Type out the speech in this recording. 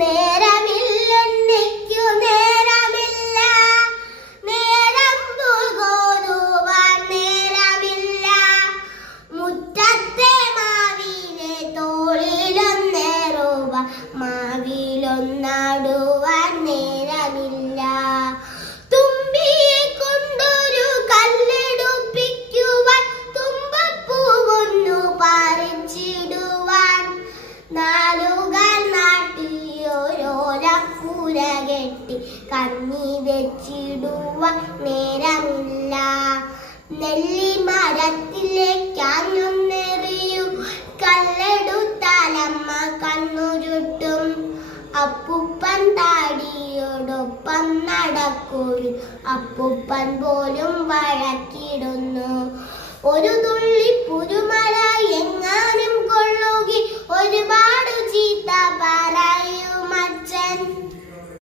നേരമില്ലെന്നിക്കു നേരമില്ല, നേരം പുൽകോരുവാൻ നേരമില്ല. മുറ്റത്തെ മാവിലെ തോളിലൊന്നേറുവാൻ മാവിലൊന്നാടുവാൻ നേരമില്ല. തുമ്പിയെ കൊണ്ടൊരു കല്ലെടുപ്പിക്കുവാൻ തുമ്പപ്പൂ കൊന്നു പറിച്ചിടുവാൻ നാലുകാൽ നാട്ടിയോരോരക്കൂര കെട്ടി കഞ്ഞി വെച്ചിടുവാൻ നേരമില്ല. നെല്ലിമരത്തിലേക്കാഞ്ഞൊന്നെറിയും കല്ലെടുത്താലമ്മ കണ്ണു ചുട്ടും. അപ്പൂപ്പൻ താടിയോടൊപ്പം നടക്കുവിൻ, അപ്പൂപ്പൻ പോലും വഴക്കിടുന്നു. ഒരു തുള്ളി പുതുമഴ എങ്ങാനും കൊള്ളുകി ഒരുപാട് ചീത്ത